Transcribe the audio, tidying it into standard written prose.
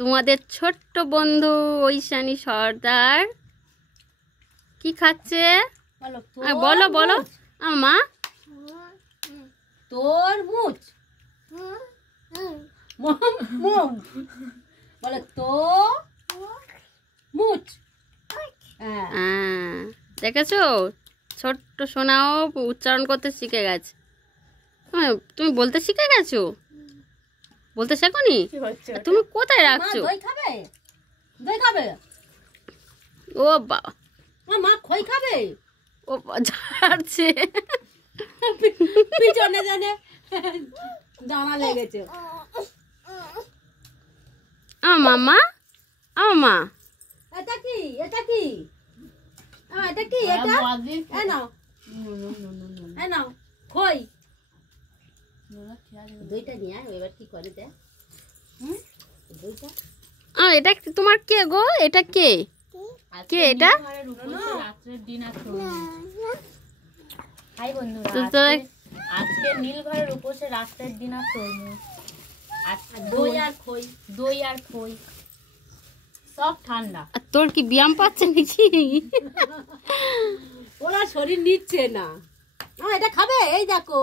তোমাদের ছোট্ট বন্ধু ঐশানী সর্দার কি খাচ্ছে বলো বলো মা তরমুজ বলো তরমুজ। দেখেছো ছোট্ট সোনাও উচ্চারণ করতে শিখে গেছে। তুমি বলতে শিখে গেছো, বলতে শেখোনি? তুমি কোথায় রাখছো? দই খাবে? দই খাবে? ও বাবা, মা খই খাবে? ও ঝাড়ছে পিছনে জানে দানা লেগেছে। মামা মা এটা কি? এটা কি? এটা কি? এটা এ নাও, এ নাও খই। দইটা নিয়ে আয়, এবার কি করে দেখ। দইটা এটা তোমার কে গো? এটা কে কে এটা? হাই বন্ধুরা, আজকে নীল ঘরের উপসে রাত্রের ডিনার তরমুজ আর দই আর খই, দই আর খই সব ঠান্ডা। আর তোর কি ব্যায়াম পাচ্ছে নাকি? ওরা শরীর নিচ্ছে না। এটা খাবে? এই দেখো